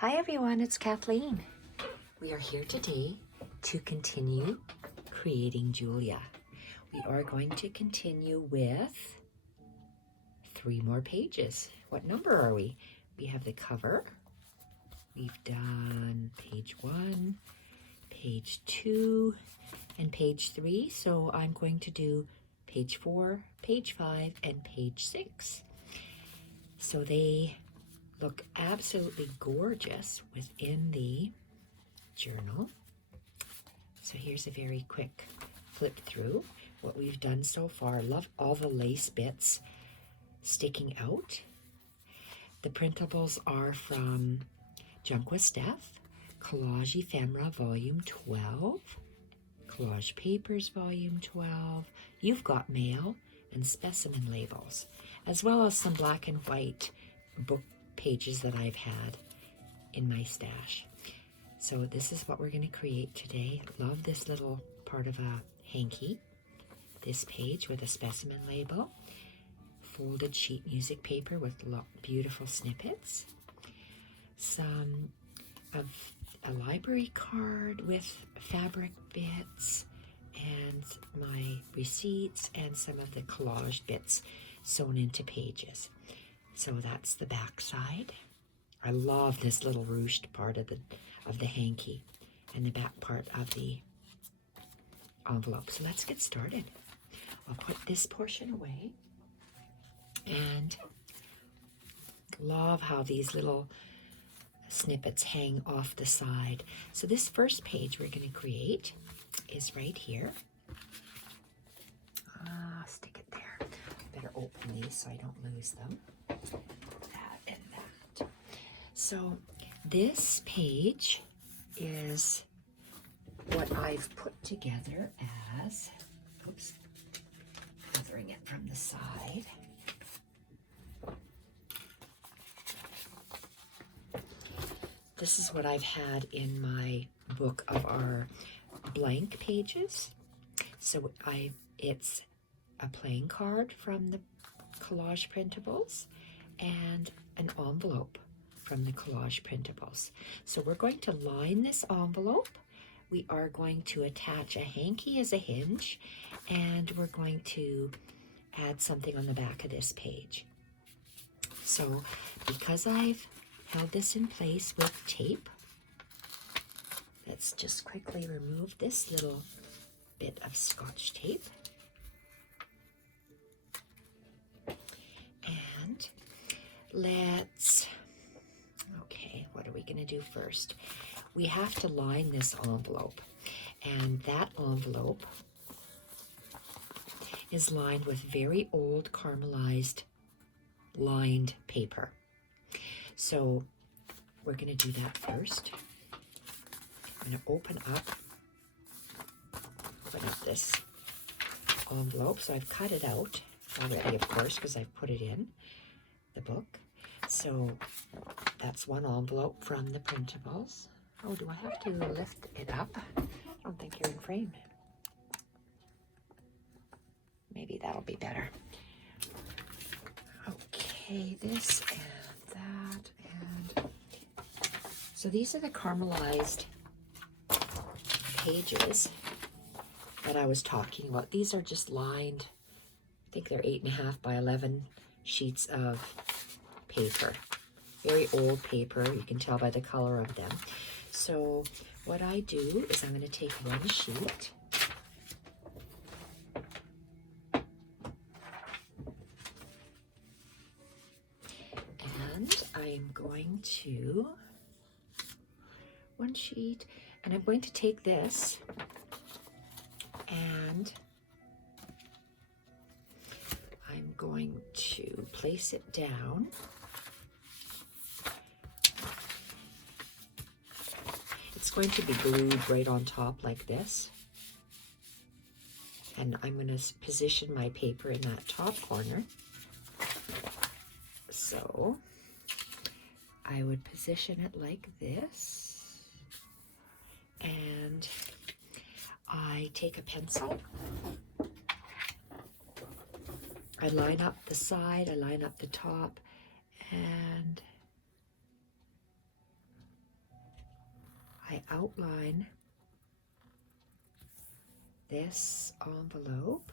Hi everyone, it's Kathleen. We are here today to continue creating Julia. We are going to continue with 3 more pages. What number are we? We have the cover. We've done page 1, page 2, and page 3. So I'm going to do page 4, page 5, and page 6. So they look absolutely gorgeous within the journal. So here's a very quick flip through what we've done so far. Love all the lace bits sticking out. The printables are from Junk With Steph, Collage Ephemera Volume 12, Collage Papers Volume 12, You've Got Mail, and Specimen Labels, as well as some black and white book pages that I've had in my stash. So this is what we're going to create today. Love this little part of a hanky. This page with a specimen label, folded sheet music paper with beautiful snippets, some of a library card with fabric bits, and my receipts, and some of the collage bits sewn into pages. So that's the back side. I love this little ruched part of the hanky and the back part of the envelope. So let's get started. I'll put this portion away, and love how these little snippets hang off the side. So this first page we're going to create is right here. Stick it there. Better open these so I don't lose them. That and that. So this page is what I've put together as, oops, covering it from the side. This is what I've had in my book of our blank pages. So it's a playing card from the Collage Printables and an envelope from the Collage Printables. So we're going to line this envelope. We are going to attach a hanky as a hinge, and we're going to add something on the back of this page. So because I've held this in place with tape, let's just quickly remove this little bit of Scotch tape. And what are we going to do first? We have to line this envelope, and that envelope is lined with very old caramelized lined paper. So we're going to do that first. I'm going to open up this envelope. So I've cut it out already, of course, because I've put it in the book. So that's one envelope from the printables. Oh, do I have to lift it up? I don't think you're in frame. Maybe that'll be better. Okay, this and that, and so these are the caramelized pages that I was talking about. These are just lined, I think they're 8.5 by 11 sheets of paper. Very old paper, you can tell by the color of them. So what I do is I'm going to take one sheet, and I'm going to, one sheet, and I'm going to take this and I'm going to place it down. It's going to be glued right on top like this. And I'm going to position my paper in that top corner. So I would position it like this. And I take a pencil. I line up the side, I line up the top, and outline this envelope,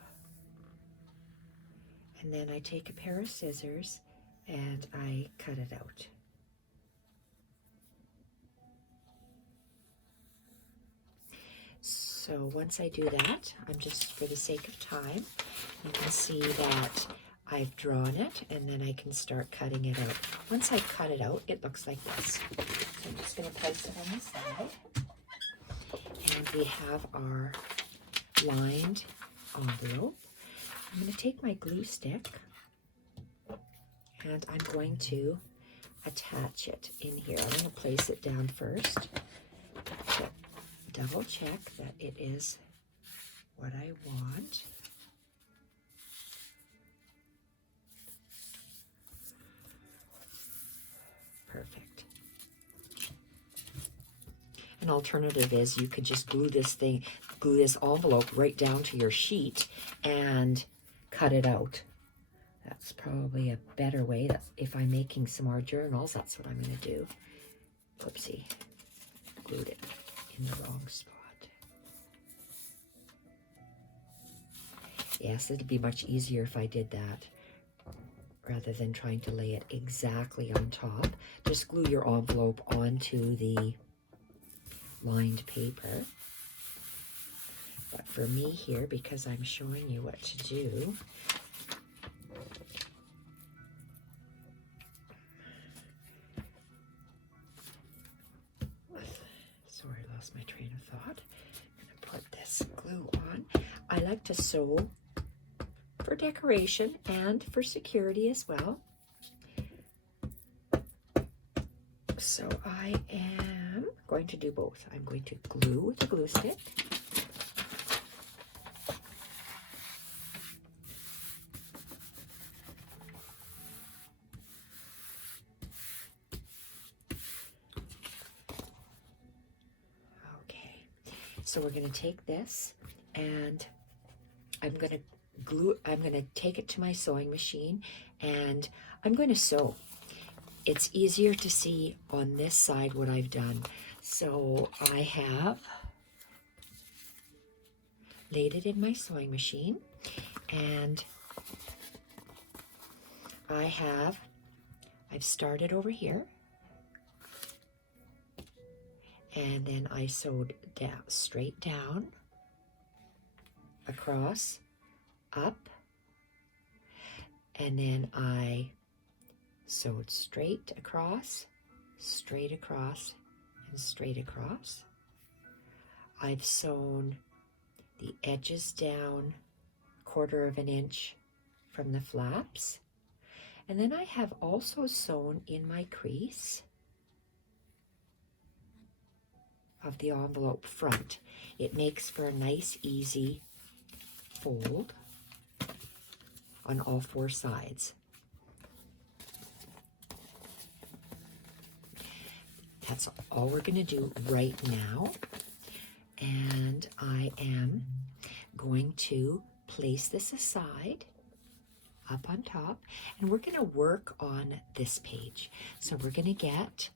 and then I take a pair of scissors and I cut it out. So once I do that, I'm just, for the sake of time, you can see that I've drawn it, and then I can start cutting it out. Once I cut it out, it looks like this. So I'm just going to place it on the side. And we have our lined envelope. I'm going to take my glue stick, and I'm going to attach it in here. I'm going to place it down first to double check that it is what I want. Perfect. An alternative is you could just glue this envelope right down to your sheet and cut it out. That's probably a better way. That's, if I'm making some more journals, that's what I'm going to do. Whoopsie, glued it in the wrong spot. Yes, it'd be much easier if I did that, rather than trying to lay it exactly on top. Just glue your envelope onto the lined paper. But for me here, because I'm showing you what to do, sorry, I lost my train of thought. I'm going to put this glue on. I like to sew for decoration and for security as well. So I am going to do both. I'm going to glue with a glue stick. Okay, so we're going to take this and I'm going to take it to my sewing machine and I'm going to sew. It's easier to see on this side what I've done. So I have laid it in my sewing machine, and I've started over here, and then I sewed down, straight down, across, up, and then I sewed straight across, and straight across. I've sewn the edges down 1/4 of an inch from the flaps, and then I have also sewn in my crease of the envelope front. It makes for a nice, easy fold on all 4 sides. That's all we're going to do right now. And I am going to place this aside up on top, and we're going to work on this page. So we're going to get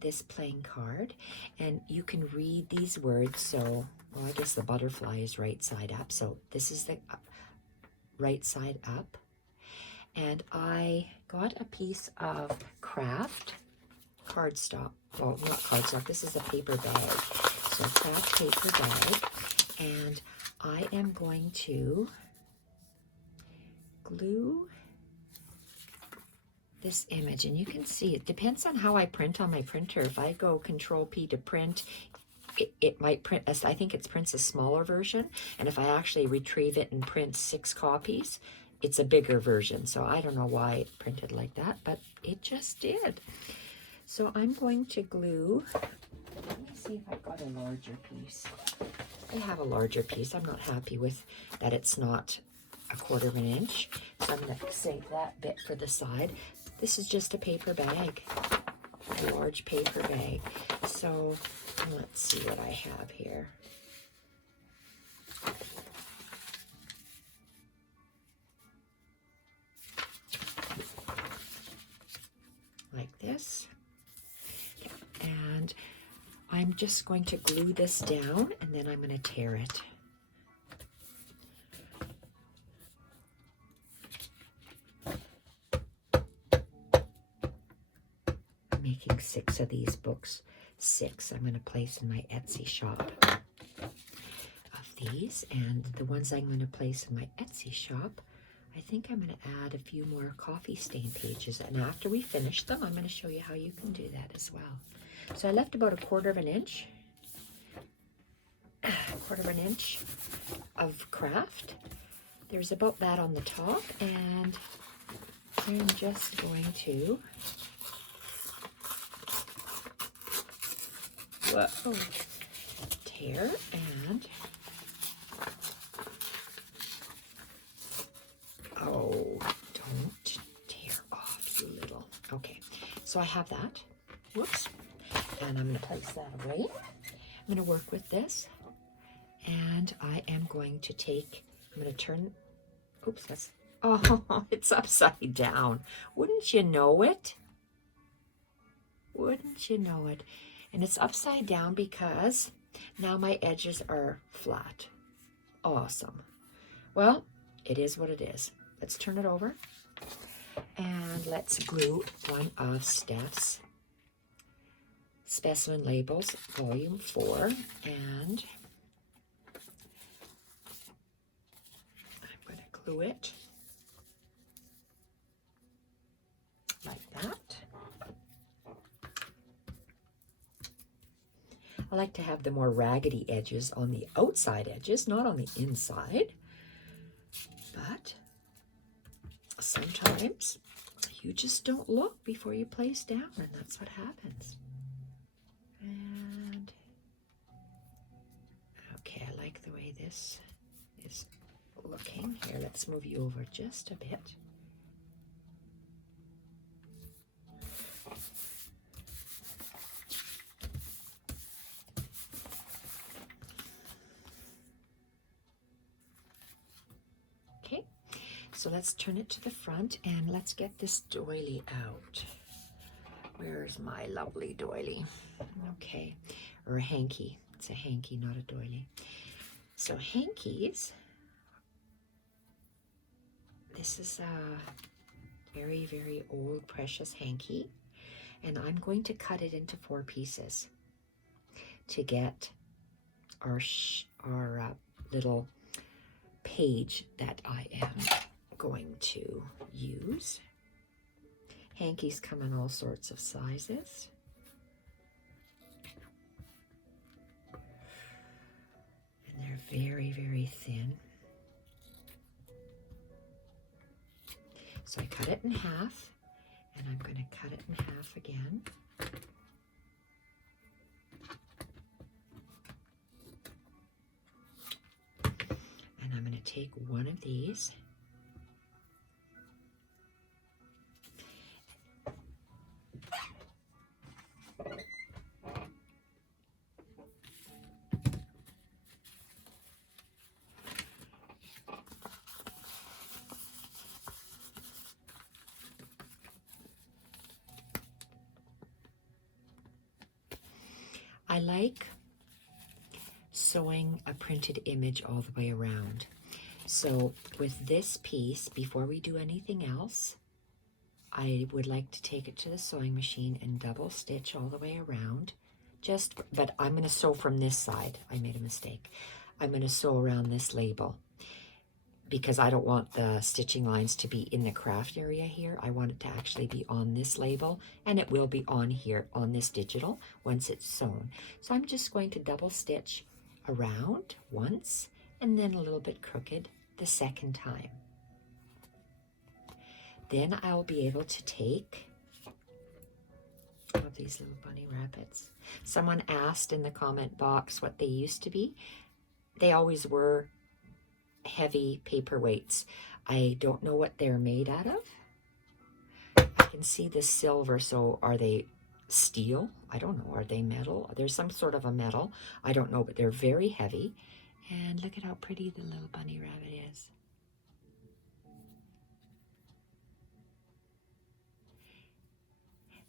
this playing card, and you can read these words. So, well, I guess the butterfly is right side up. So this is the right side up. And I got a piece of craft cardstock. Well, not cardstock, this is a paper bag. So craft paper bag. And I am going to glue this image, and you can see it depends on how I print on my printer. If I go Control P to print, it might print as, I think it prints a smaller version, and if I actually retrieve it and print 6 copies, it's a bigger version. So I don't know why it printed like that, but it just did. So I'm going to glue, let me see if I've got a larger piece. I have a larger piece. I'm not happy with that it's not 1/4 of an inch, so I'm going to save that bit for the side. This is just a paper bag, a large paper bag. So let's see what I have here. Like this. And I'm just going to glue this down and then I'm going to tear it. I'm making 6 of these books. 6 I'm going to place in my Etsy shop of these, and the ones I'm going to place in my Etsy shop, I think I'm going to add a few more coffee stain pages, and after we finish them I'm going to show you how you can do that as well. So I left about 1/4 of an inch, 1/4 of an inch of craft. There's about that on the top, and I'm just going to tear and don't tear off, you little. Okay, so I have that. Whoops. And I'm going to place that away. I'm going to work with this, and I am going to take, I'm going to turn, oops, that's, oh, it's upside down. Wouldn't you know it? Wouldn't you know it? And it's upside down because now my edges are flat. Awesome. Well, it is what it is. Let's turn it over, and let's glue one of Steph's Specimen Labels, Volume 4, and I'm going to glue it like that. I like to have the more raggedy edges on the outside edges, not on the inside. But sometimes you just don't look before you place down, and that's what happens. And okay, I like the way this is looking. Here, let's move you over just a bit. Okay, so let's turn it to the front and let's get this doily out. Where's my lovely doily? Okay, or a hanky. It's a hanky, not a doily. So hankies, this is a very, very old, precious hanky, and I'm going to cut it into 4 pieces to get our little page that I am going to use. Hankies come in all sorts of sizes. And they're very, very thin. So I cut it in half, and I'm going to cut it in half again. And I'm going to take one of these . I like sewing a printed image all the way around. So with this piece, before we do anything else, I would like to take it to the sewing machine and double stitch all the way around. But I'm going to sew from this side. I made a mistake. I'm going to sew around this label because I don't want the stitching lines to be in the craft area here. I want it to actually be on this label, and it will be on here on this digital once it's sewn. So I'm just going to double stitch around once and then a little bit crooked the second time. Then I'll be able to take these little bunny rabbits. Someone asked in the comment box what they used to be. They always were heavy paperweights. I don't know what they're made out of. I can see the silver, so are they steel? I don't know. Are they metal? There's some sort of a metal. I don't know, but they're very heavy. And look at how pretty the little bunny rabbit is.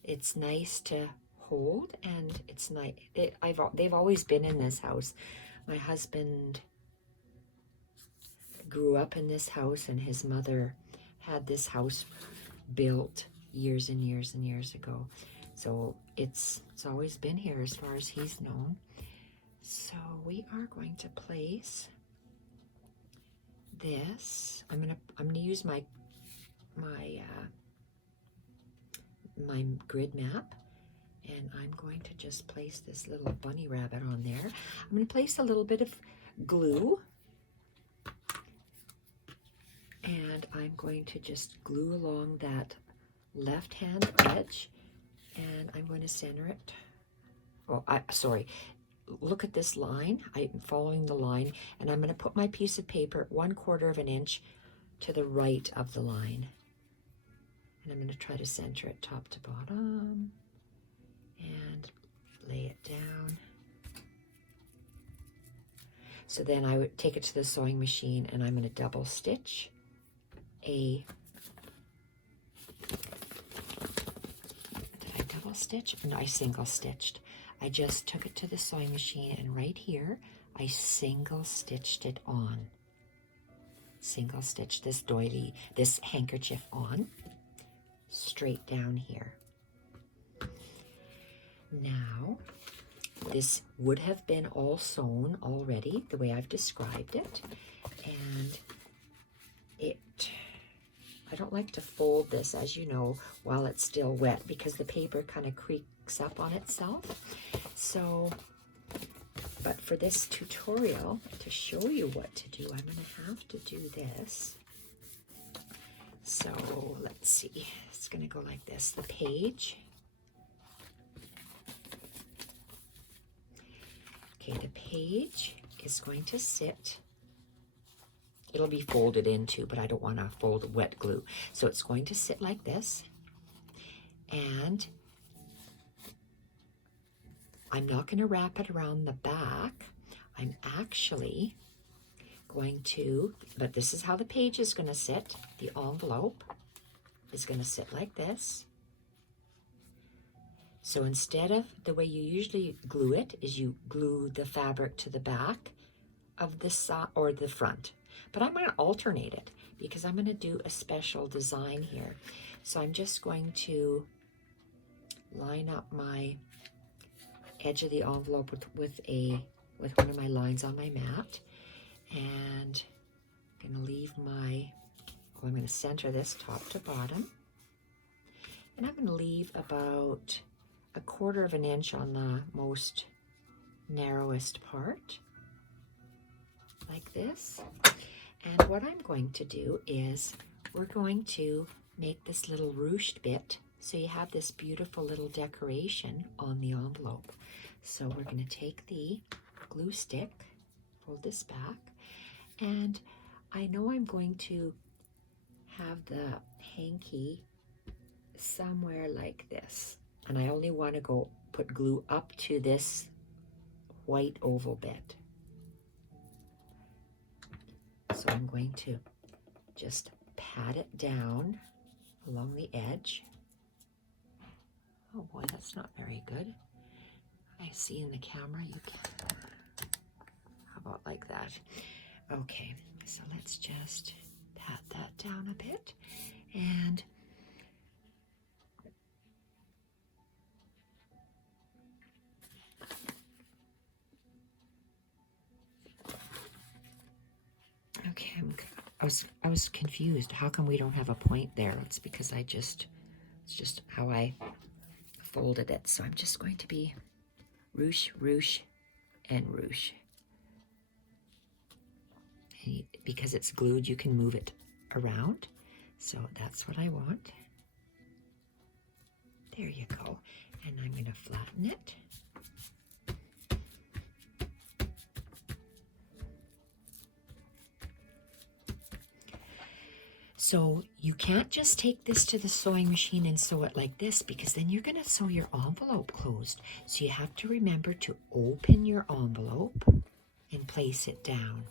It's nice to hold, and it's nice. They've always been in this house. My husband grew up in this house, and his mother had this house built years and years and years ago. So it's always been here as far as he's known. So we are going to place this. I'm gonna use my grid map, and I'm going to just place this little bunny rabbit on there. I'm going to place a little bit of glue, and I'm going to just glue along that left hand edge, and I'm going to center it. Oh, sorry. Look at this line. I'm following the line, and I'm going to put my piece of paper 1/4 of an inch to the right of the line. And I'm going to try to center it top to bottom and lay it down. So then I would take it to the sewing machine, and I'm going to double stitch did I double stitch? No, I single stitched. I just took it to the sewing machine, and right here I single stitched it on. Single stitch this doily, this handkerchief on, straight down here. Now, this would have been all sewn already, the way I've described it, and I don't like to fold this, as you know, while it's still wet, because the paper kind of creaks up on itself. So, but for this tutorial, to show you what to do, I'm going to have to do this. So let's see, it's going to go like this. The page. Okay, the page is going to sit. It'll be folded into, but I don't want to fold wet glue. So it's going to sit like this. And I'm not going to wrap it around the back. I'm actually going to, but this is how the page is going to sit. The envelope is going to sit like this. So instead of the way you usually glue it, is you glue the fabric to the back of the side or the front. But I'm going to alternate it because I'm going to do a special design here. So I'm just going to line up my edge of the envelope with one of my lines on my mat, and I'm going to leave I'm going to center this top to bottom, and I'm going to leave about 1/4 of an inch on the most narrowest part, like this. And what I'm going to do is we're going to make this little ruched bit, so you have this beautiful little decoration on the envelope. So we're going to take the glue stick, fold this back, and I know I'm going to have the hanky somewhere like this, and I only want to put glue up to this white oval bit. So I'm going to just pat it down along the edge. Oh boy, that's not very good. I see in the camera you can. How about like that? Okay, so let's just pat that down a bit, and okay, I was confused. How come we don't have a point there? It's because it's just how I folded it. So I'm just going to be ruche, ruche, and ruche. And because it's glued, you can move it around. So that's what I want. There you go. And I'm going to flatten it. So you can't just take this to the sewing machine and sew it like this, because then you're going to sew your envelope closed. So you have to remember to open your envelope and place it down.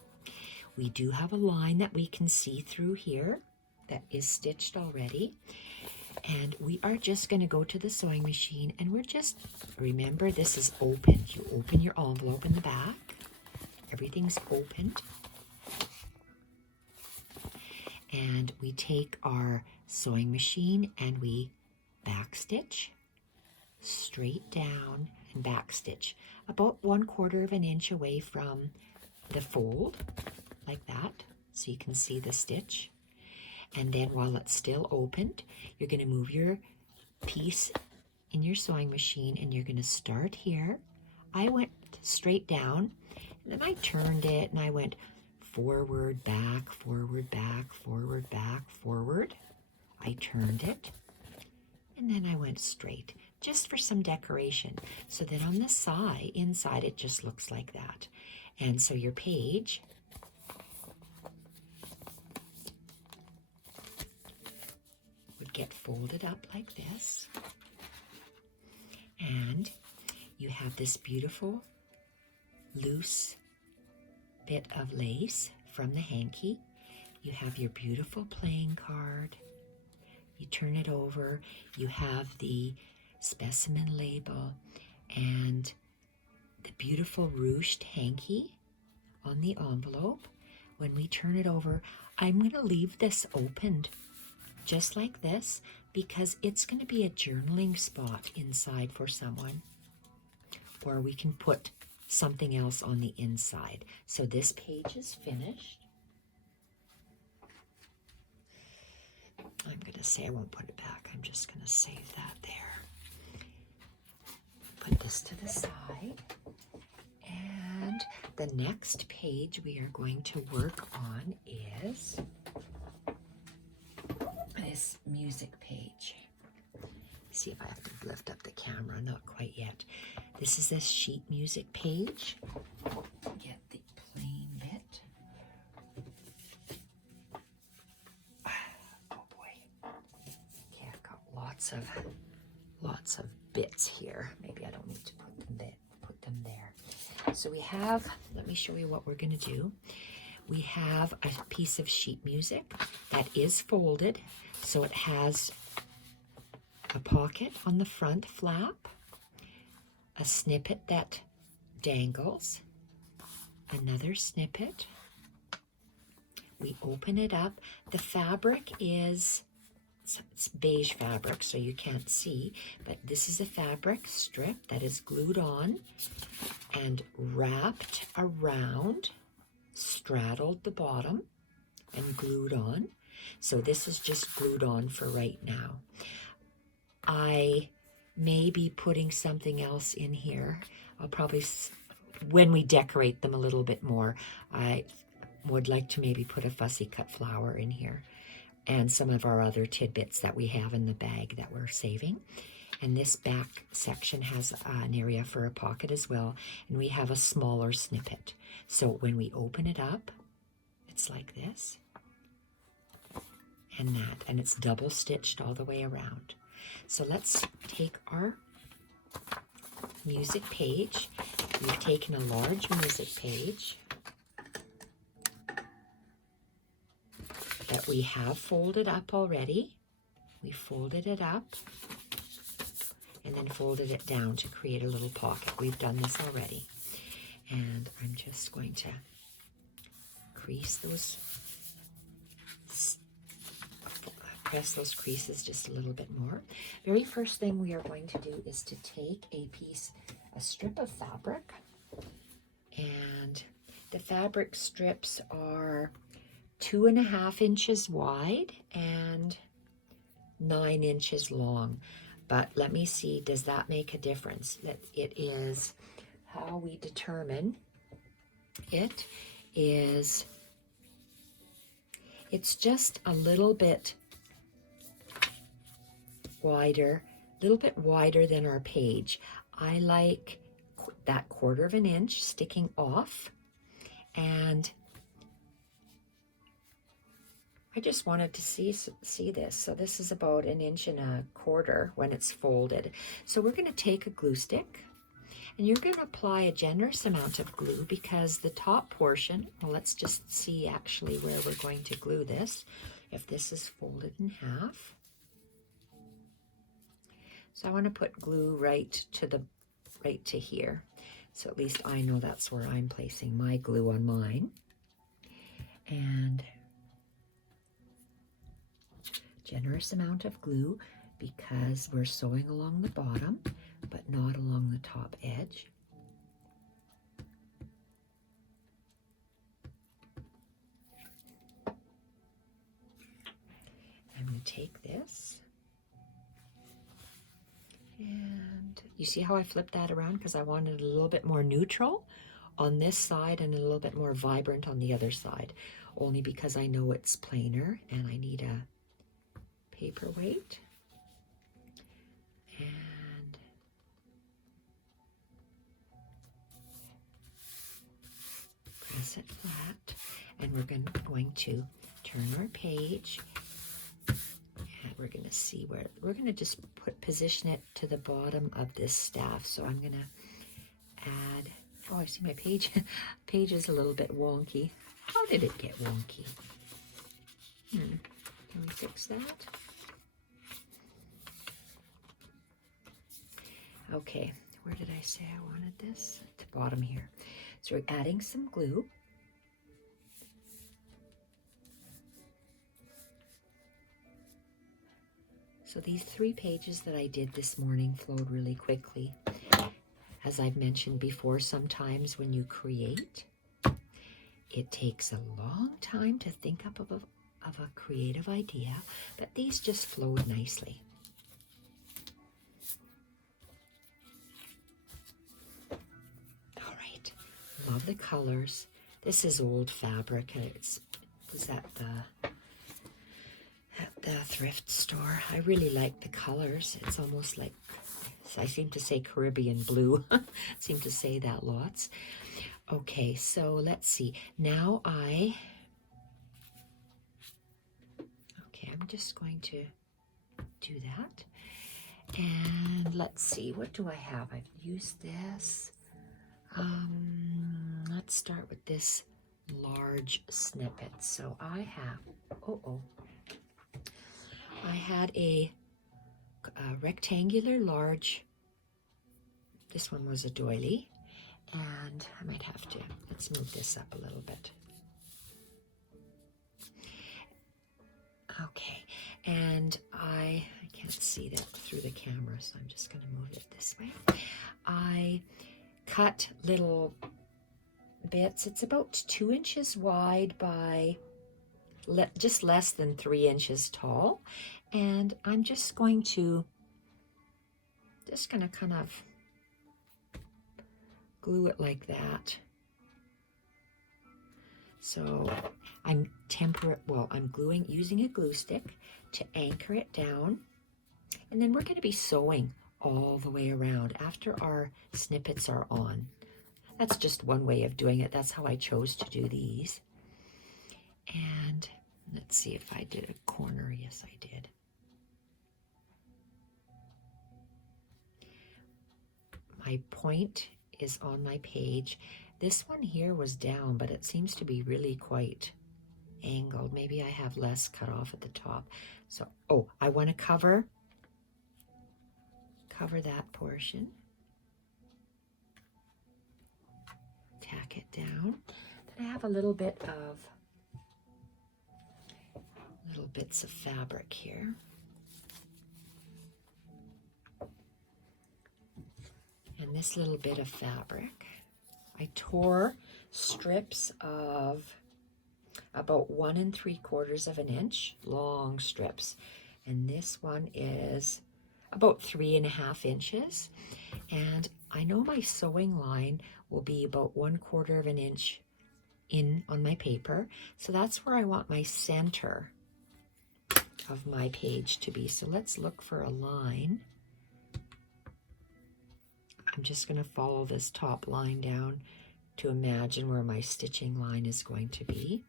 We do have a line that we can see through here that is stitched already. And we are just going to go to the sewing machine, and we're just, remember, this is opened. You open your envelope in the back. Everything's opened. And we take our sewing machine and we backstitch straight down and backstitch about 1/4 of an inch away from the fold, like that, so you can see the stitch. And then while it's still opened, you're going to move your piece in your sewing machine, and you're going to start here. I went straight down, and then I turned it, and I went forward, back, forward, back, forward, back, forward. I turned it, and then I went straight, just for some decoration. So then on the side, inside, it just looks like that. And so your page would get folded up like this. And you have this beautiful loose bit of lace from the hanky. You have your beautiful playing card. You turn it over. You have the specimen label and the beautiful ruched hanky on the envelope. When we turn it over, I'm going to leave this opened just like this because it's going to be a journaling spot inside for someone, or we can put something else on the inside. So this page is finished. I'm going to say I won't put it back. I'm just going to save that there. Put this to the side. And the next page we are going to work on is this music page. See if I have to lift up the camera. Not quite yet. This is this sheet music page. Get the plain bit. Oh boy. Okay, I've got lots of bits here. Maybe I don't need to put them there. So we have, let me show you what we're going to do. We have a piece of sheet music that is folded, so it has a pocket on the front flap, a snippet that dangles, another snippet. We open it up. The fabric is, it's beige fabric, so you can't see, but this is a fabric strip that is glued on and wrapped around, straddled the bottom and glued on. So this is just glued on for right now. I may be putting something else in here. I'll probably, when we decorate them a little bit more, I would like to maybe put a fussy cut flower in here and some of our other tidbits that we have in the bag that we're saving. And this back section has an area for a pocket as well, and we have a smaller snippet. So when we open it up, it's like this and that, and it's double stitched all the way around. So let's take our music page. We've taken a large music page that we have folded up already. We folded it up and then folded it down to create a little pocket. We've done this already. And I'm just going to crease those, press those creases just a little bit more. Very first thing we are going to do is to take a strip of fabric, and the fabric strips are 2.5 inches wide and 9 inches long. But let me see, does that make a difference? It is how we determine it is, it's just a little bit wider, than our page. I like that 1/4 inch sticking off, and I just wanted to see this. So this is about 1.25 inches when it's folded. So we're going to take a glue stick, and you're going to apply a generous amount of glue because the top portion, well, let's just see actually where we're going to glue this. If this is folded in half, So I want to put glue right to here. So at least I know that's where I'm placing my glue on mine. And generous amount of glue because we're sewing along the bottom, but not along the top edge. I'm going to take this, and you see how I flipped that around because I wanted a little bit more neutral on this side and a little bit more vibrant on the other side, only because I know it's plainer and I need a paperweight. And press it flat, and we're going to turn our page, and we're going to see where we're going to just position it to the bottom of this staff. So I'm going to add, oh, I see my page page is a little bit wonky. How did it get wonky? Can we fix that? Okay, where did I say I wanted this? At the bottom here. So we're adding some glue. So these 3 pages that I did this morning flowed really quickly. As I've mentioned before, sometimes when you create, it takes a long time to think up of a creative idea, but these just flowed nicely. All right, love the colors. This is old fabric. It was at the thrift store. I really like the colors. It's almost like, I seem to say Caribbean blue. Seem to say that lots. Okay, so let's see. Now I'm just going to do that. And let's see, what do I have? I've used this. Let's start with this large snippet. So I have, I had a rectangular large, this one was a doily, and I might have to, let's move this up a little bit. Okay, and I can't see that through the camera, so I'm just going to move it this way. I cut little bits. It's about 2 inches wide by just less than 3 inches tall, and I'm just going to kind of glue it like that. So I'm using a glue stick to anchor it down, and then we're going to be sewing all the way around after our snippets are on. That's just one way of doing it. That's how I chose to do these. And let's see if I did a corner. Yes, I did. My point is on my page. This one here was down, but it seems to be really quite angled. Maybe I have less cut off at the top. So, I want to cover that portion. Tack it down. Then I have a little bits of fabric here. And this little bit of fabric, I tore strips of about 1 3/4 inch long strips, and this one is about 3.5 inches. And I know my sewing line will be about 1/4 inch in on my paper, so that's where I want my center of my page to be. So let's look for a line. I'm just going to follow this top line down to imagine where my stitching line is going to be.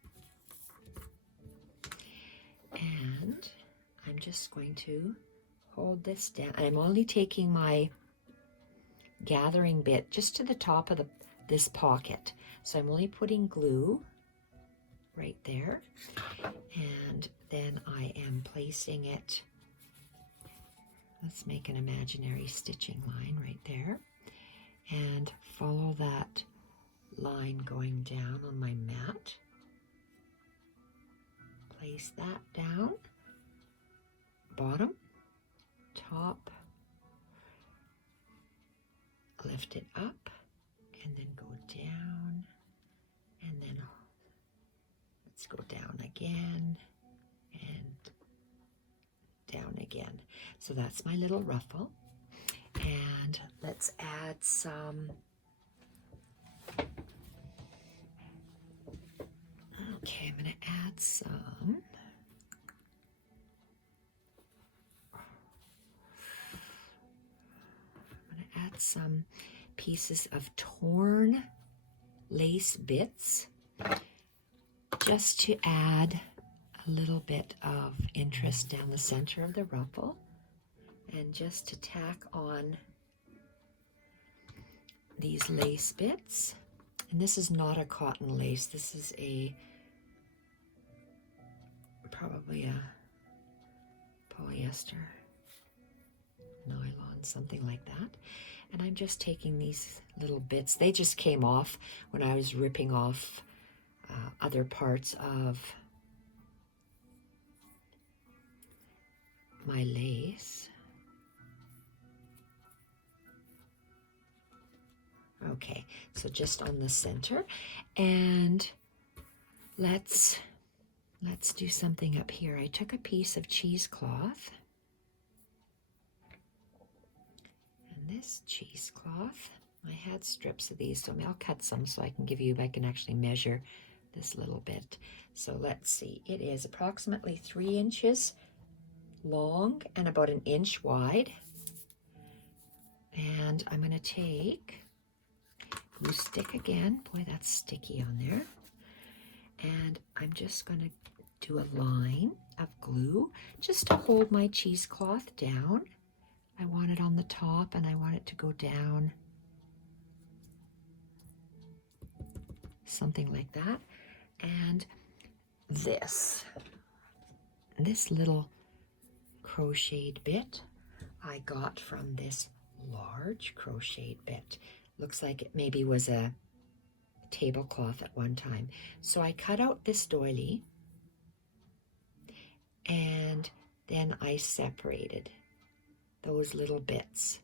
And I'm just going to hold this down. I'm only taking my gathering bit just to the top of this pocket. So I'm only putting glue right there. And then I am placing it let's make an imaginary stitching line right there and follow that line going down on my mat. Place that down, bottom, top, lift it up, and then go down, and then let's go down again, and down again. So that's my little ruffle. And let's add some, okay, I'm going to add some, pieces of torn lace bits just to add a little bit of interest down the center of the ruffle, and just to tack on these lace bits. And this is not a cotton lace, this is probably a polyester, nylon, something like that. And I'm just taking these little bits. They just came off when I was ripping off other parts of my lace. Okay, so just on the center. And let's do something up here. I took a piece of cheesecloth. This cheesecloth, I had strips of these, so I'll cut some so I can actually measure this little bit. So let's see, it is approximately 3 inches long and about 1 inch wide. And I'm going to take glue stick again. Boy, that's sticky on there. And I'm just going to do a line of glue just to hold my cheesecloth down. I want it on the top and I want it to go down, something like that. And this little crocheted bit I got from this large crocheted bit. Looks like it maybe was a tablecloth at one time. So I cut out this doily and then I separated those little bits.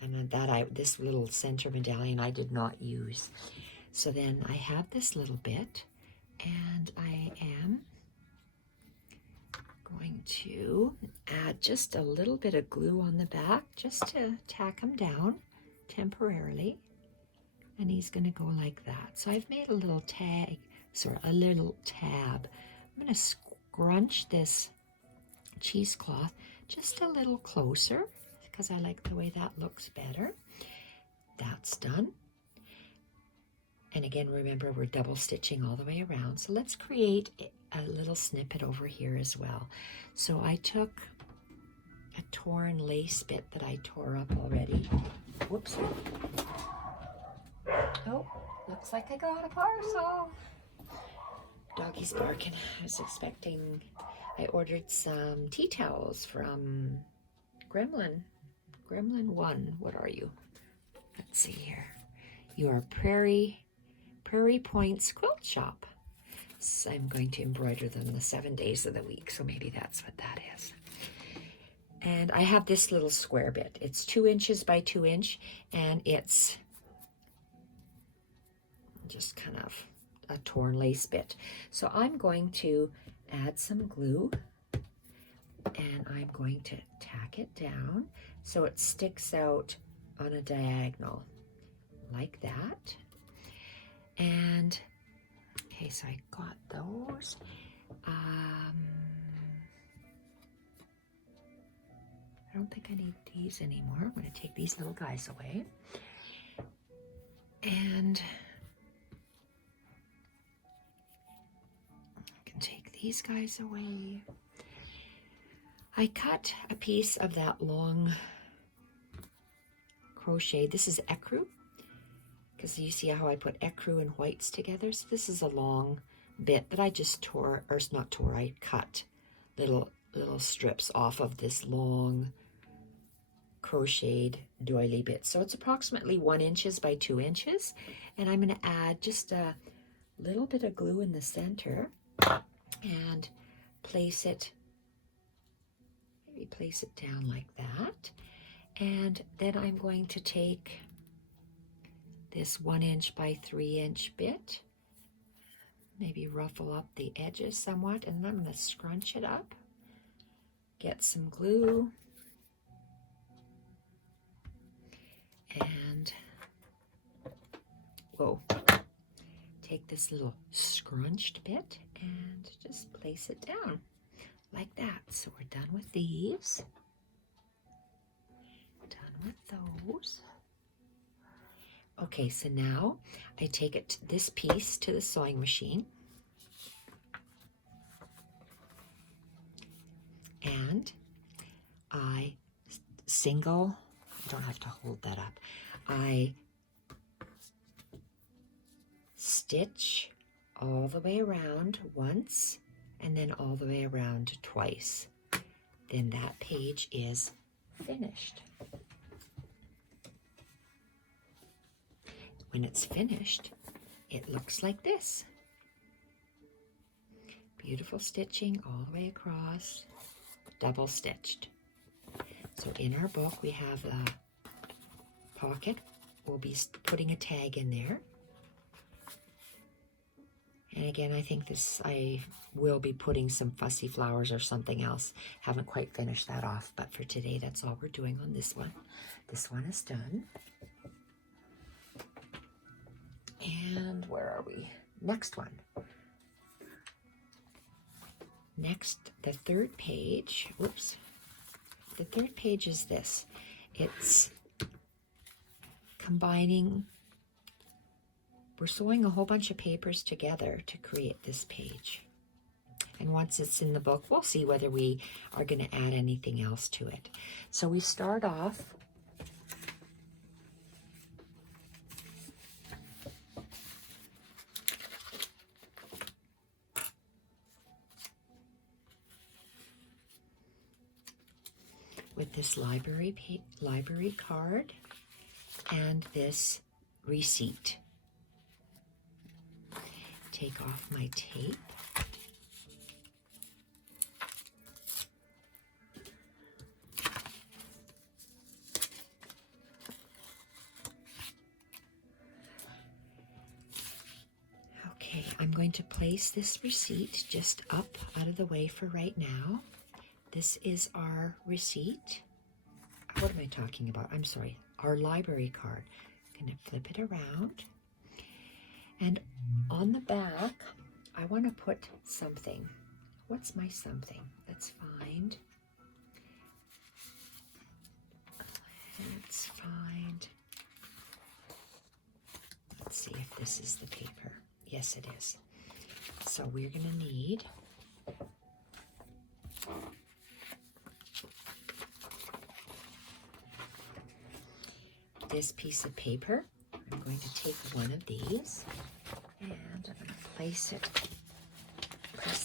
And this little center medallion I did not use. So then I have this little bit, and I am going to add just a little bit of glue on the back just to tack him down temporarily. And he's going to go like that. So I've made a little a little tab. I'm going to scrunch this cheesecloth just a little closer because I like the way that looks better. That's done. And again, remember, we're double stitching all the way around. So let's create a little snippet over here as well. So I took a torn lace bit that I tore up already. Whoops. Oh, looks like I got a parcel. Doggy's barking. I ordered some tea towels from Gremlin 1. What are you? Let's see here. Your Prairie Points Quilt Shop. So I'm going to embroider them the 7 days of the week, so maybe that's what that is. And I have this little square bit. It's 2 inches by 2 inch, and it's just kind of a torn lace bit. So I'm going to add some glue, and I'm going to tack it down so it sticks out on a diagonal like that. And okay, so I got those. I don't think I need these anymore. I'm going to take these little guys away. And I can take these guys away. I cut a piece of that long crochet. This is ecru, because you see how I put ecru and whites together. So this is a long bit that I just I cut little little strips off of this long crocheted doily bit. So it's approximately 1 inches by 2 inches. And I'm going to add just a little bit of glue in the center and place it, maybe place it down like that. And then I'm going to take this 1 inch by 3 inch bit, maybe ruffle up the edges somewhat, and then I'm going to scrunch it up, get some glue, and whoa, take this little scrunched bit and just place it down like that. So we're done with these. Done with those. Okay, so now I take it, this piece, to the sewing machine, and I don't have to hold that up, I stitch all the way around once and then all the way around twice. Then that page is finished. When it's finished, it looks like this. Beautiful stitching all the way across, double stitched. So in our book, we have a pocket. We'll be putting a tag in there. And again, I think I will be putting some Fussy Flowers or something else. Haven't quite finished that off, but for today, that's all we're doing on this one. This one is done. And where are we? Next one. Next, the third page. Whoops. The third page is this. It's combining. We're sewing a whole bunch of papers together to create this page. And once it's in the book, we'll see whether we are going to add anything else to it. So we start off with this library card and this receipt. Take off my tape. Okay, I'm going to place this receipt just up out of the way for right now. This is our receipt. What am I talking about? I'm sorry, our library card. I'm going to flip it around. And on the back, I want to put something. What's my something? Let's find. Let's see if this is the paper. Yes, it is. So we're going to need this piece of paper. I'm going to take one of these and I'm going to place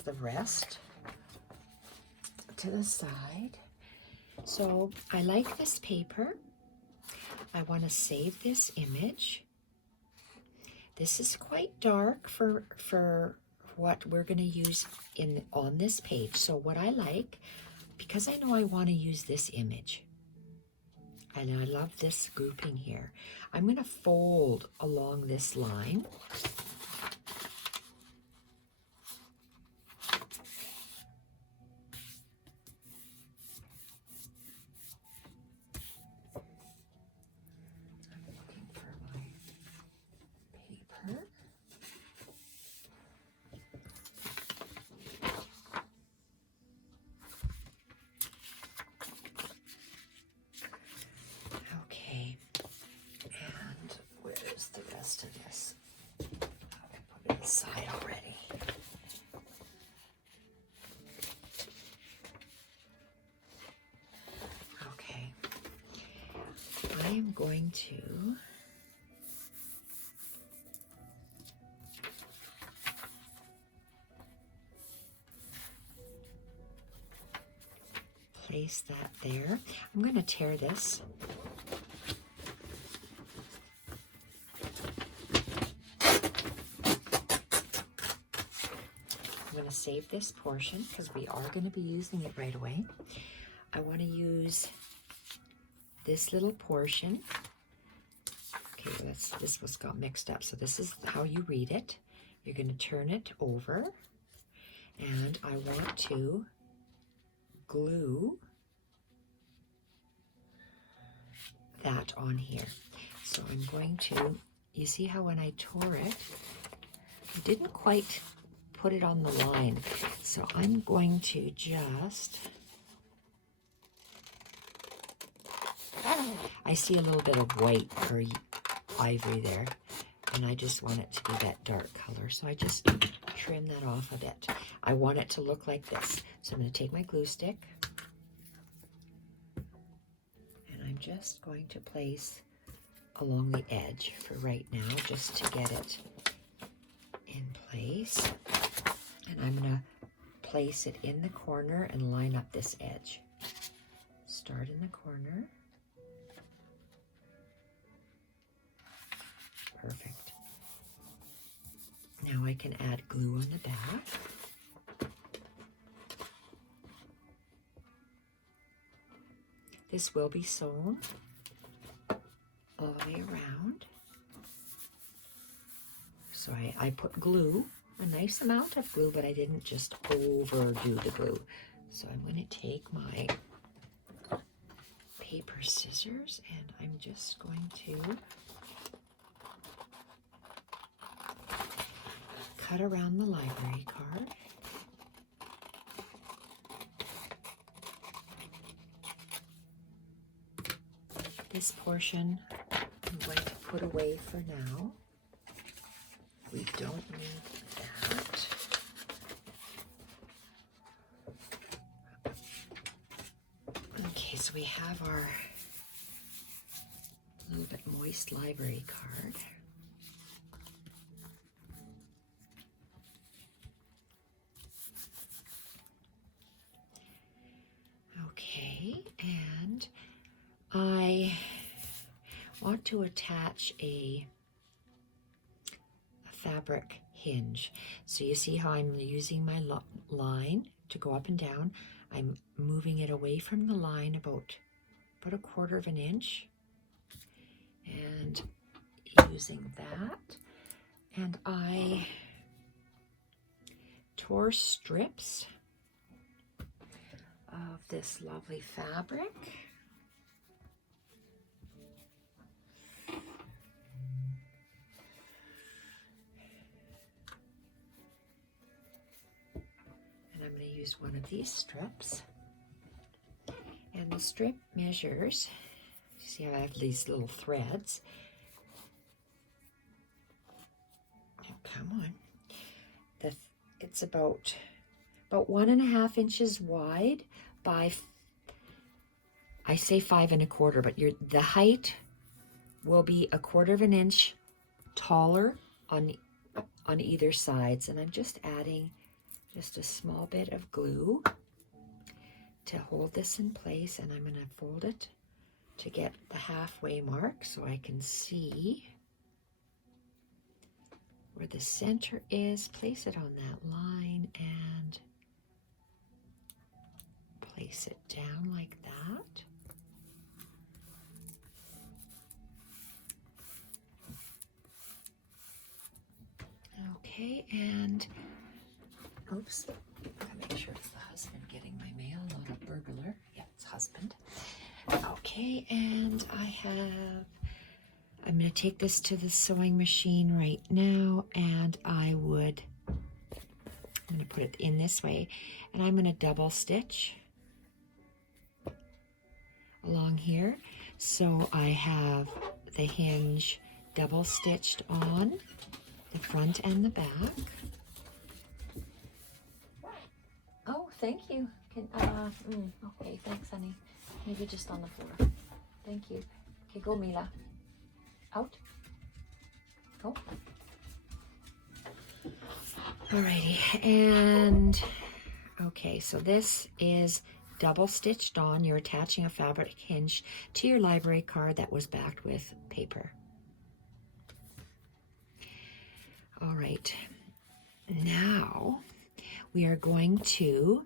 the rest to the side. So I like this paper. I want to save this image. This is quite dark for what we're going to use on this page. So what I like, because I know I want to use this image, and I love this grouping here, I'm going to fold along this line. I'm looking for my paper. Okay, and where's the rest of this? I put it aside already. Okay, I am going to place that there. I'm going to tear this. I'm going to save this portion because we are going to be using it right away. I want to use this little portion. Okay, this was got mixed up. So this is how you read it. You're going to turn it over, and I want to glue that on here. So I'm going to, you see how when I tore it, I didn't quite put it on the line. So I'm going to just, I see a little bit of white or ivory there, and I just want it to be that dark color. So I just trim that off a bit. I want it to look like this. So I'm going to take my glue stick, and I'm just going to place along the edge for right now, just to get it in place. And I'm going to place it in the corner and line up this edge. Start in the corner. Perfect. Now I can add glue on the back. This will be sewn all the way around. So I put glue, a nice amount of glue, but I didn't just overdo the glue. So I'm going to take my paper scissors and I'm just going to cut around the library card. This portion I'm going to put away for now. We don't need that. Okay, so we have our little bit moist library card. Okay, and I want to attach a fabric hinge. So you see how I'm using my line to go up and down. I'm moving it away from the line about a 1/4 of an inch and using that. And I tore strips of this lovely fabric. And I'm going to use one of these strips. And the strip measures, you see how I have these little threads. Oh, come on. It's about 1.5 inches wide by, I say 5 1/4, but the height will be 1/4 of an inch taller on either sides. And I'm just adding just a small bit of glue to hold this in place, and I'm going to fold it to get the halfway mark so I can see where the center is. Place it on that line and place it down like that. Okay, and oops, gotta make sure it's the husband getting my mail, not a burglar. Yeah, it's husband. Okay, and I'm going to take this to the sewing machine right now, and I'm going to put it in this way, and I'm going to double stitch along here. So I have the hinge double stitched on the front and the back. Oh, thank you. Okay, thanks, honey. Maybe just on the floor. Thank you. Okay, go, Mila. Out. Go. Alrighty, and okay, so this is double stitched on, you're attaching a fabric hinge to your library card that was backed with paper. All right, now we are going to,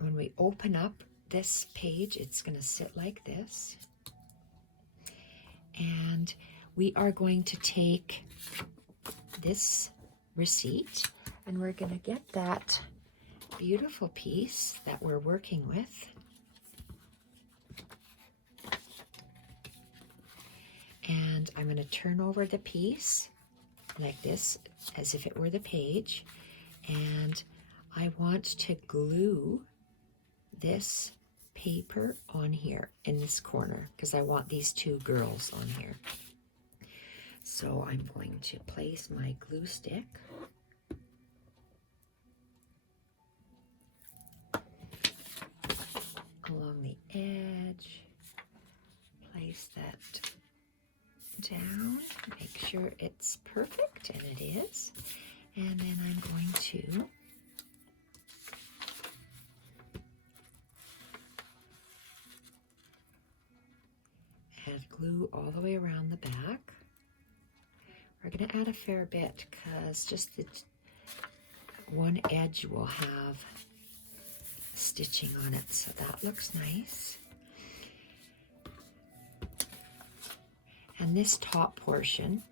when we open up this page, it's going to sit like this. And we are going to take this receipt and we're going to get that beautiful piece that we're working with. And I'm going to turn over the piece like this as if it were the page. And I want to glue this paper on here in this corner because I want these two girls on here. So I'm going to place my glue stick along the edge, place that down, make sure it's perfect, and it is. And then I'm going to add glue all the way around the back. We're going to add a fair bit because just the one edge will have stitching on it, so that looks nice. And this top portion,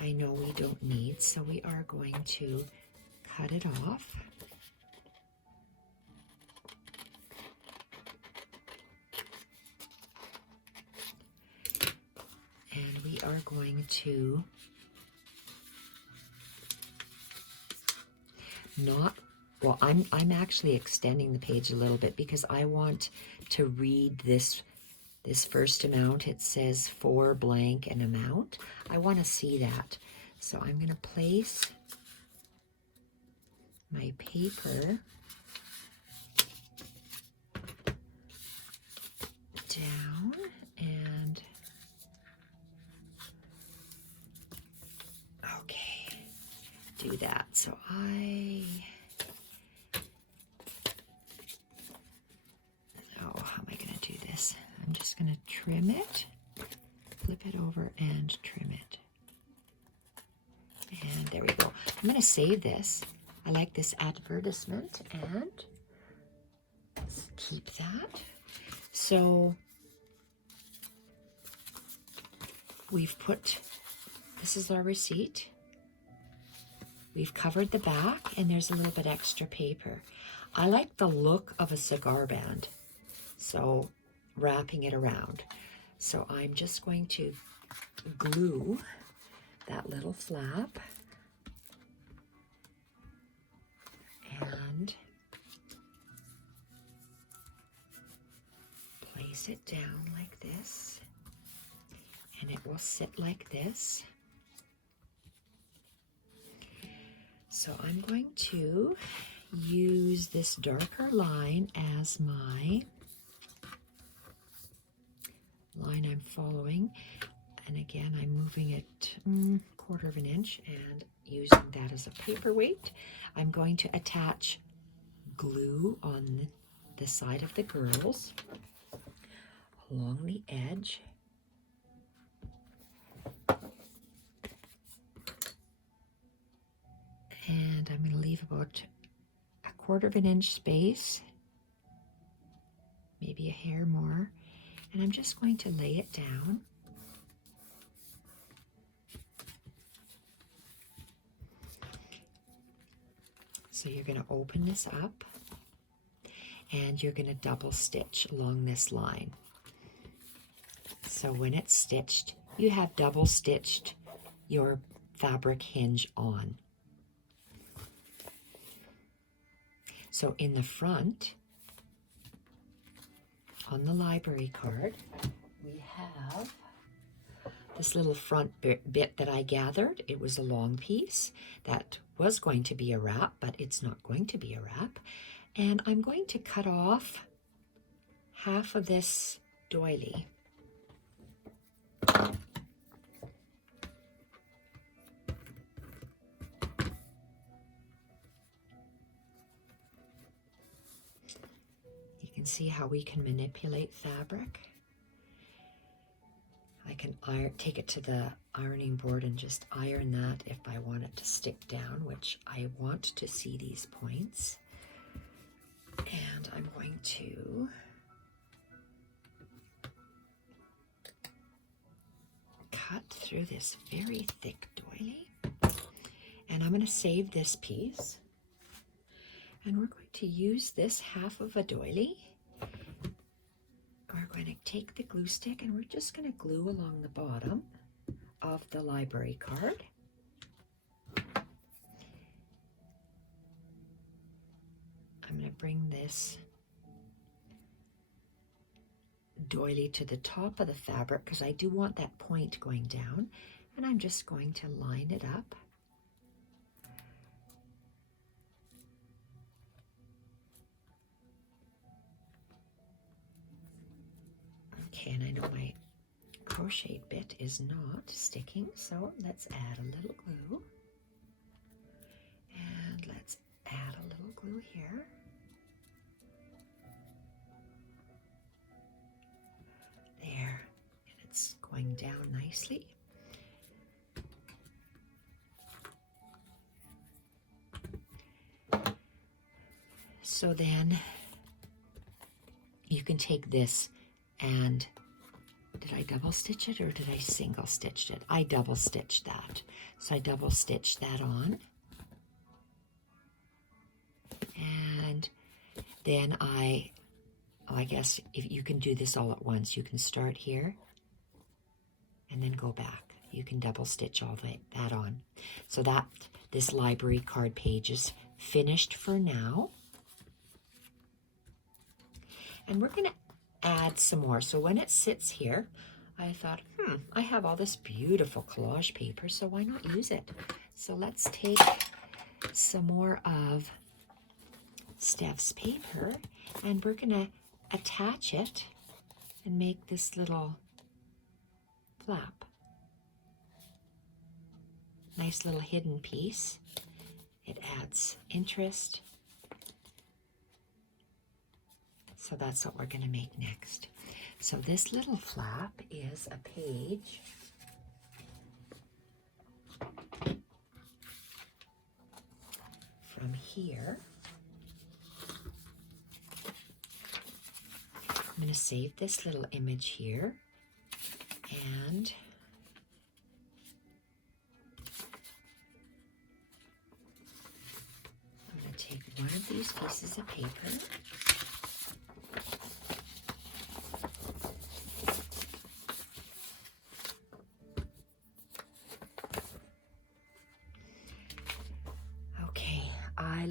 I know we don't need, so we are going to cut it off. And we are going to well, I'm actually extending the page a little bit because I want to read this first amount. It says for blank an amount. I want to see that. So I'm going to place my paper down and okay, do that. So how am I going to do this? I'm just going to trim it, flip it over and trim it. And there we go. I'm going to save this. I like this advertisement and let's keep that. So we've put, this is our receipt. We've covered the back and there's a little bit extra paper. I like the look of a cigar band, so wrapping it around. So I'm just going to glue that little flap and place it down like this, and it will sit like this. So I'm going to use this darker line as my line I'm following, and again I'm moving it 1/4 of an inch and using that as a paperweight. I'm going to attach glue on the side of the girls along the edge. And I'm going to leave about 1/4 of an inch space, maybe a hair more, and I'm just going to lay it down. So you're going to open this up and you're going to double stitch along this line. So when it's stitched, you have double stitched your fabric hinge on. So in the front, on the library card, we have this little front bit that I gathered. It was a long piece that was going to be a wrap, but it's not going to be a wrap. And I'm going to cut off half of this doily. see how we can manipulate fabric. I can take it to the ironing board and just iron that if I want it to stick down, which I want to see these points. And I'm going to cut through this very thick doily. And I'm going to save this piece. And we're going to use this half of a doily. We're going to take the glue stick and we're just going to glue along the bottom of the library card. I'm going to bring this doily to the top of the fabric because I do want that point going down, and I'm just going to line it up. Okay, and I know my crochet bit is not sticking, so let's add a little glue. And let's add a little glue here. There, and it's going down nicely. So then you can take this and, did I double stitch it or did I single stitch it? I double stitched that. So I double stitched that on. And then I guess if you can do this all at once, you can start here and then go back. You can double stitch all that on. So that this library card page is finished for now. And we're going to add some more. So when it sits here, I thought, I have all this beautiful collage paper, so why not use it? So let's take some more of Steph's paper and we're going to attach it and make this little flap. Nice little hidden piece. It adds interest. So that's what we're going to make next. So this little flap is a page from here. I'm going to save this little image here, and I'm going to take one of these pieces of paper. Okay, I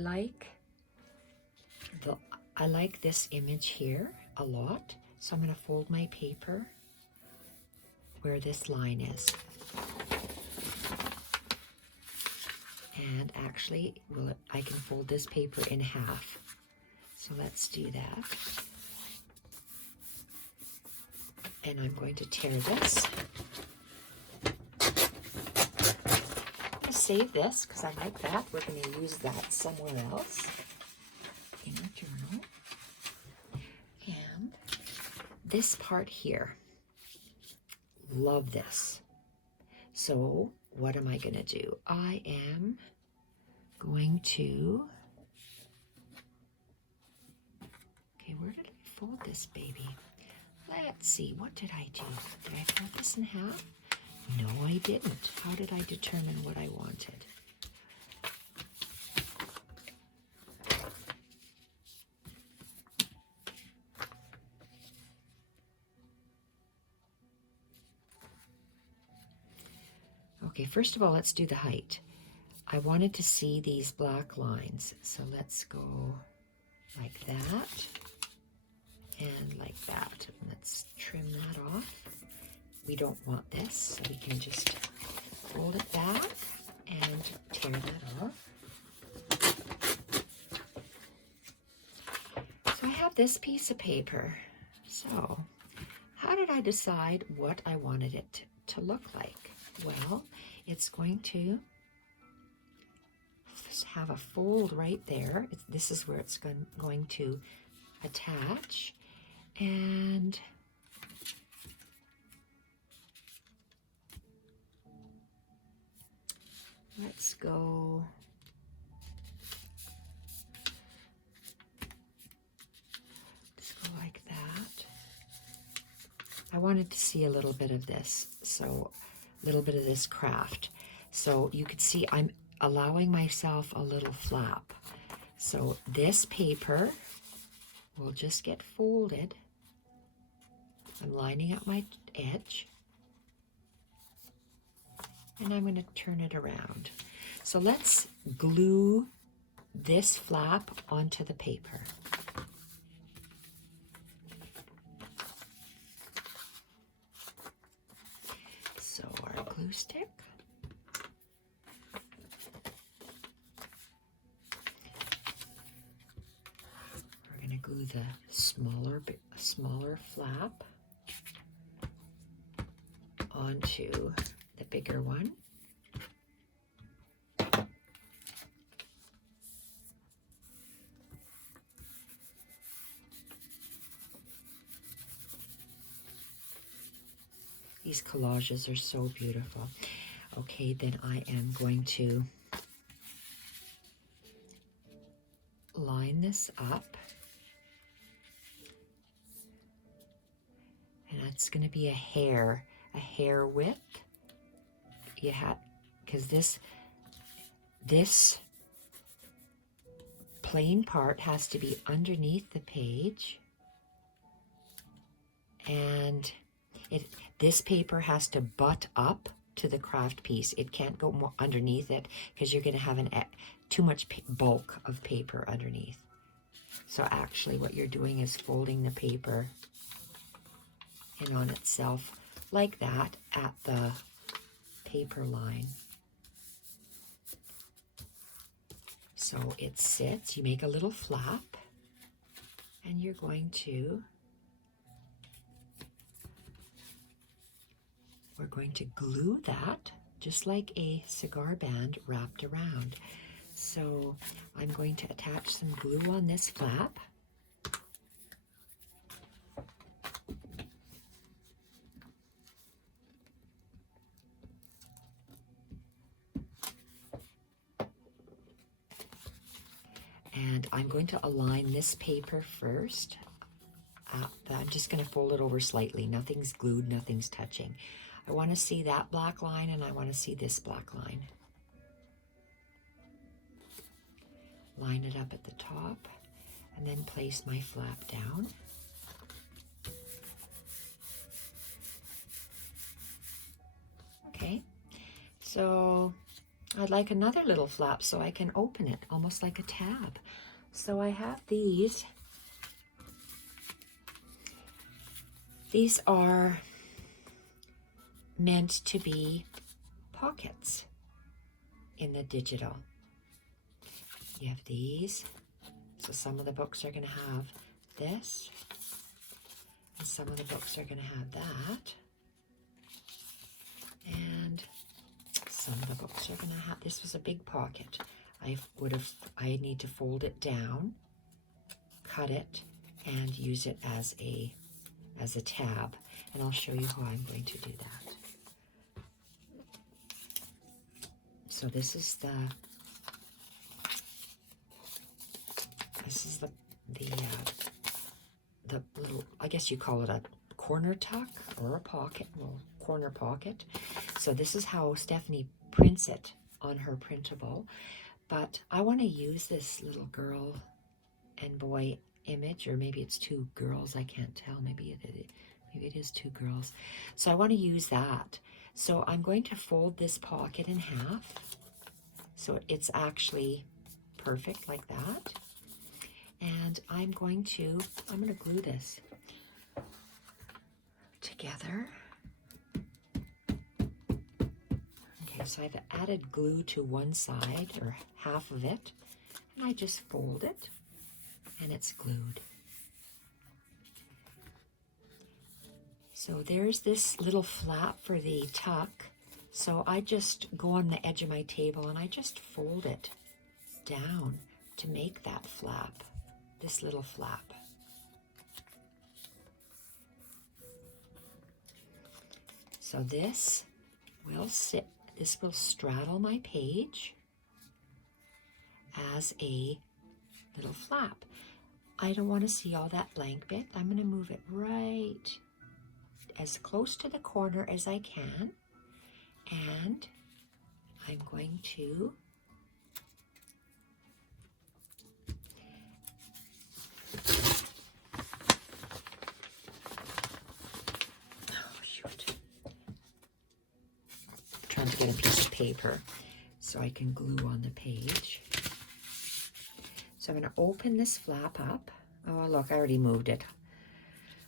like this image here a lot, so I'm going to fold my paper where this line is. And actually, I can fold this paper in half. So let's do that. And I'm going to tear this. I'm going to save this because I like that. We're going to use that somewhere else in our journal. And this part here, love this. So what am I going to do? I am going to, okay, where did I fold this baby? Let's see, what did I do? Did I fold this in half? No, I didn't. How did I determine what I wanted? Okay, first of all, let's do the height. I wanted to see these black lines, so let's go like that and like that. Let's trim that off. We don't want this, so we can just fold it back and tear that off. So I have this piece of paper. So how did I decide what I wanted it to look like? Well, it's going to have a fold right there. This is where it's going to attach, and let's go like that. I wanted to see a little bit of this, so a little bit of this craft. So you could see I'm allowing myself a little flap. So this paper will just get folded. I'm lining up my edge, and I'm going to turn it around. So let's glue this flap onto the paper. So our glue stick. We're going to glue the smaller flap onto the bigger one. These collages are so beautiful. Okay, then I am going to line this up. And that's going to be a hair width. You have, because this plain part has to be underneath the page, and this paper has to butt up to the craft piece. It can't go more underneath it because you're going to have too much bulk of paper underneath. So actually what you're doing is folding the paper in on itself like that at the paper line. So it sits, you make a little flap, and you're going to, we're going to glue that just like a cigar band wrapped around. So I'm going to attach some glue on this flap. And I'm going to align this paper first. I'm just going to fold it over slightly. Nothing's glued, nothing's touching. I want to see that black line, and I want to see this black line. Line it up at the top, and then place my flap down. Okay, so I'd like another little flap so I can open it, almost like a tab. So I have these. These are meant to be pockets in the digital. You have these. So some of the books are going to have this, and some of the books are going to have that. And some of the books are going to have, this was a big pocket. I need to fold it down, cut it, and use it as a tab. And I'll show you how I'm going to do that. So this is the little, I guess you call it a corner tuck or a pocket, well, corner pocket. So this is how Stephanie prints it on her printable. But I want to use this little girl and boy image, or maybe it's two girls, I can't tell. Maybe it is two girls. So I want to use that. So I'm going to fold this pocket in half so it's actually perfect like that. And I'm going to glue this together. Okay, so I've added glue to one side, or half of it, and I just fold it, and it's glued. So there's this little flap for the tuck. So I just go on the edge of my table and I just fold it down to make that flap, this little flap. So this will straddle my page as a little flap. I don't want to see all that blank bit. I'm going to move it right as close to the corner as I can, and I'm going to trying to get a piece of paper so I can glue on the page. So I'm going to open this flap up. Oh, look, I already moved it.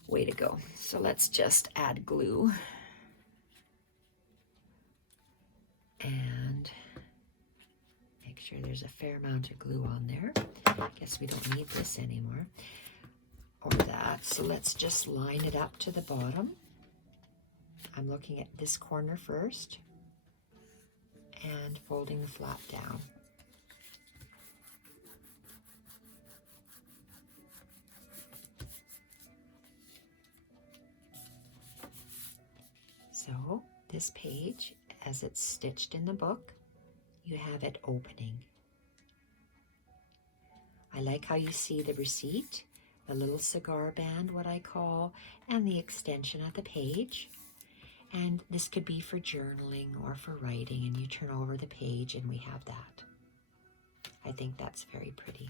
Way to go. So let's just add glue. And make sure there's a fair amount of glue on there. I guess we don't need this anymore. Or that. So let's just line it up to the bottom. I'm looking at this corner first and folding the flap down. So this page, as it's stitched in the book, you have it opening. I like how you see the receipt, the little cigar band, what I call, and the extension of the page. And this could be for journaling or for writing, and you turn over the page and we have that. I think that's very pretty.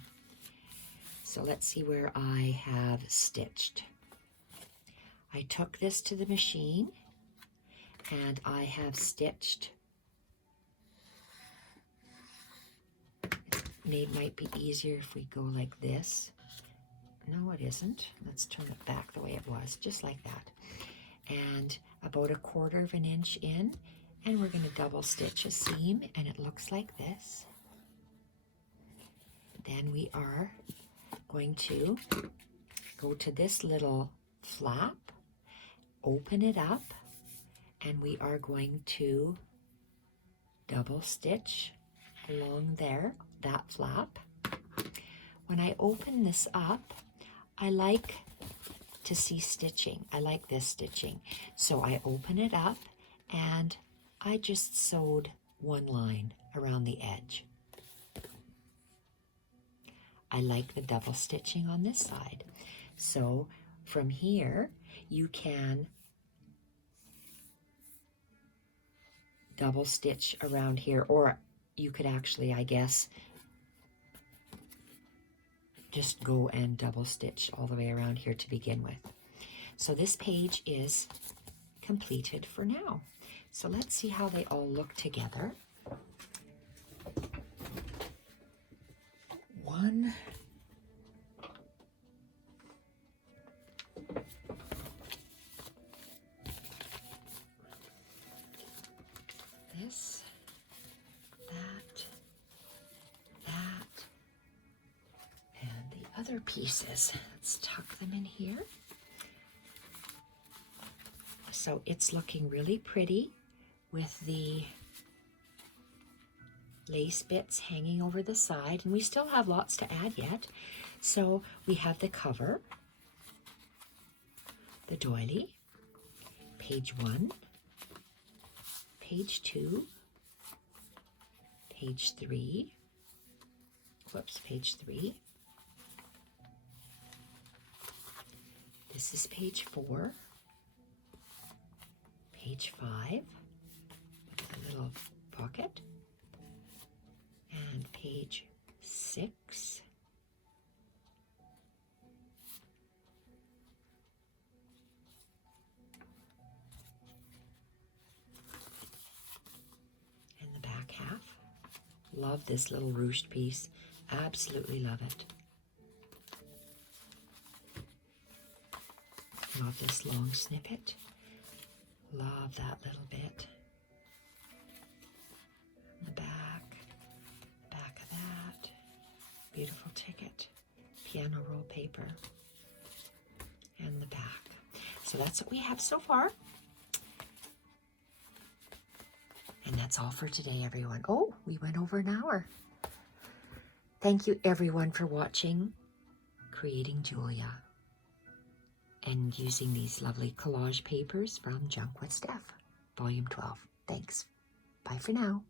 So let's see where I have stitched. I took this to the machine and I have stitched. It might be easier if we go like this. No, it isn't. Let's turn it back the way it was, just like that. And about 1/4 of an inch in, and we're going to double stitch a seam, and it looks like this. Then we are going to go to this little flap, open it up, and we are going to double stitch along there, that flap. When I open this up, I like to see stitching. I like this stitching. So I open it up and I just sewed one line around the edge. I like the double stitching on this side. So from here, you can double stitch around here, or you could actually, I guess, just go and double stitch all the way around here to begin with. So this page is completed for now. So let's see how they all look together. One, this, that, and the other pieces. Let's tuck them in here. So it's looking really pretty with the lace bits hanging over the side, and we still have lots to add yet. So we have the cover, the doily, page 1, page 2, page 3, page 3. This is page 4, page 5, with a little pocket, and page 6, and the back half. Love this little ruched piece, absolutely love it. Love this long snippet. Love that little bit. The back of that. Beautiful ticket. Piano roll paper. And the back. So that's what we have so far. And that's all for today, everyone. Oh, we went over an hour. Thank you, everyone, for watching Creating Julia and using these lovely collage papers from Junk With Steph. Volume 12. Thanks. Bye for now.